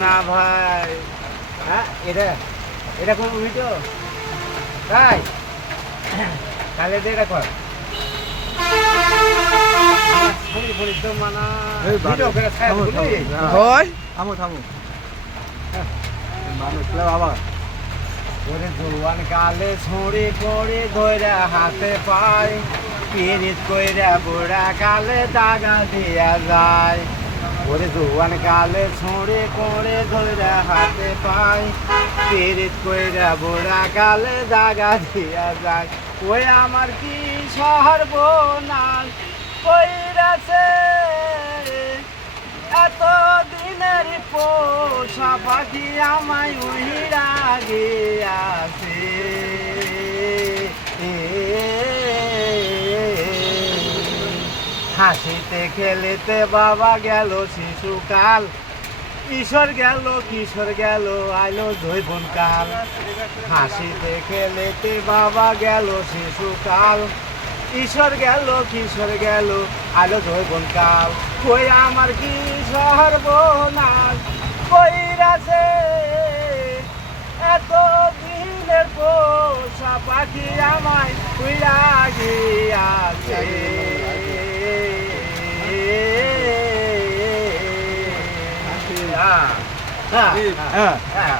না ভাই, হ্যাঁ এটা এটা কোন ভিডিও তাই কালে দে এটা কর বলি তো মানা ভিডিও করে ছায়া বলি হয় থামো থামো মানুষ বাবা ওরে জোয়ান কালে ছড়ে পড়ে ধইরা হাতে পায় পিরিত কইরা বুড়া কালে দাগা দিয়া যায় ওরে জোয়ান কালে ছড়ে পড়ে ধইরা হাতে পায় পিরিত কইরা বুড়া কালে দাগা দিয়া যায় ওই আমার কি সর্বনাশ কইরাছে এত দিনের পোষা পাখি আমায় উহিরা গিয়াছে হাসিতে খেলিতে বাবা গেল শিশুকাল ঈশ্বর গেল কিশোর গেল আইলো জৈবন কাল হাসিতে খেলিতে বাবা গেল শিশুকাল ঈশ্বর গেল কিশোর গেল আলো জৈবন কাল কই আমার কি সর্বনাশ কইরাছে এত দিনের পোষা পাখি আমায় উইরা গিয়াছে হ্যাঁ হ্যাঁ হ্যাঁ